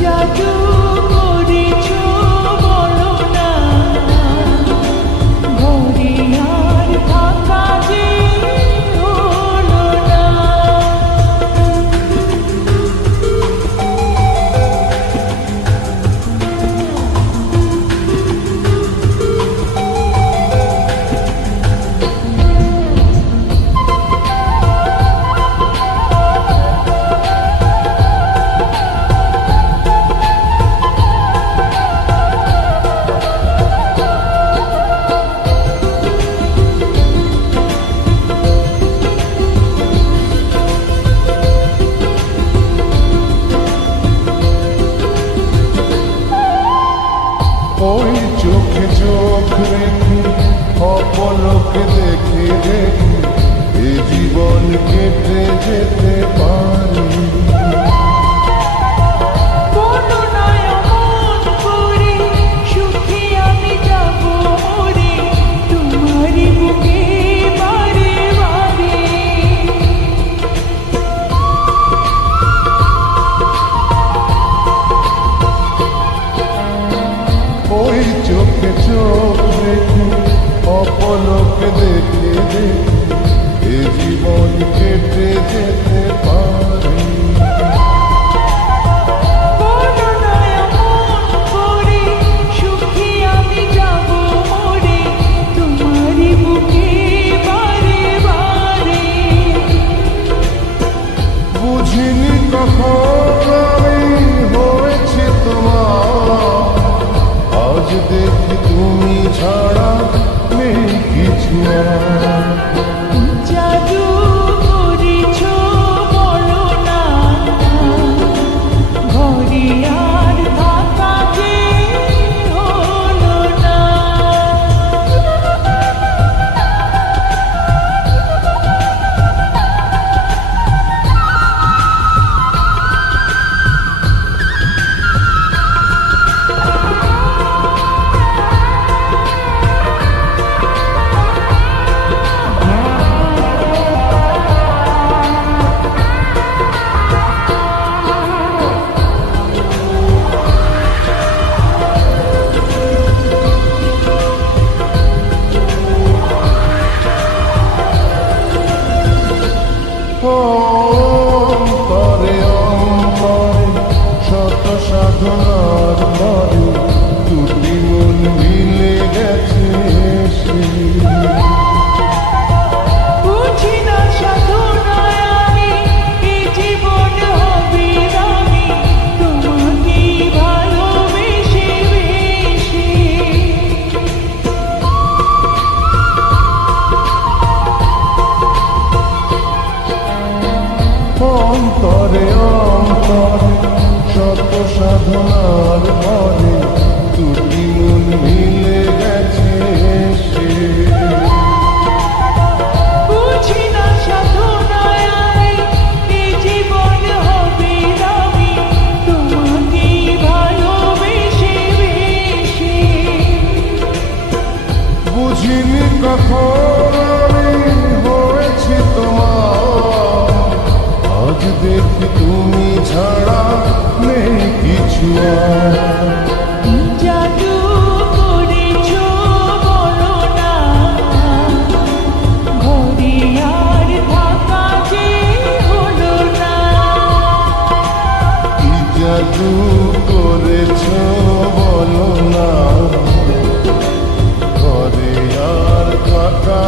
জাদু করেছো বলো না, ঘরে আর থাকা যে হলো না। ওই চোখে চোখ রেখে অপলকে দেখে দেখে এ জীবন কেটে যেতে পারি। বলো না এমন করে, সুখে আমি যাব মরে, তোমারই বুকে বারে বারে। ওই চোখে চোখ রেখে অপলকে দেখে দেখে এ জীবন কেটে যেতে পারি। বলো না এমন করে, সুখে আমি যাব মরে, তোমারই বুকে বারে বারে। বুঝিনি কখন আমি হয়েছে তোমার, আজ দেখি তুমি ছাড়া নেই কিছু আর। জাদু করেছো বলো না, ঘরে আর থাকা যে হলো না। অন্তরে অন্তরে শত সাধনার পরে দুটি মন মিলে গেছে এসে। বুঝি না সাধনায় আমি, এ জীবন হবে দামি, তোমাকে ভালোবেসে বেশি। অন্তরে অন্তরে শত সাধনার পরে দুটি মন মিলে গেছে এসে। বুঝি না সাধনায় আমি, এ জীবন হবে দামি, তোমাকে ভালোবেসে বেশি। বুঝিনি কখন আমি হয়েছি তোমার, আজ দেখি তুমি ছাড়া নেই কিছু আর। জাদু করেছো বলো না, ঘরে আর থাকা যে হলো না। কি জাদু করেছ বলো না, ঘরে আর থাকা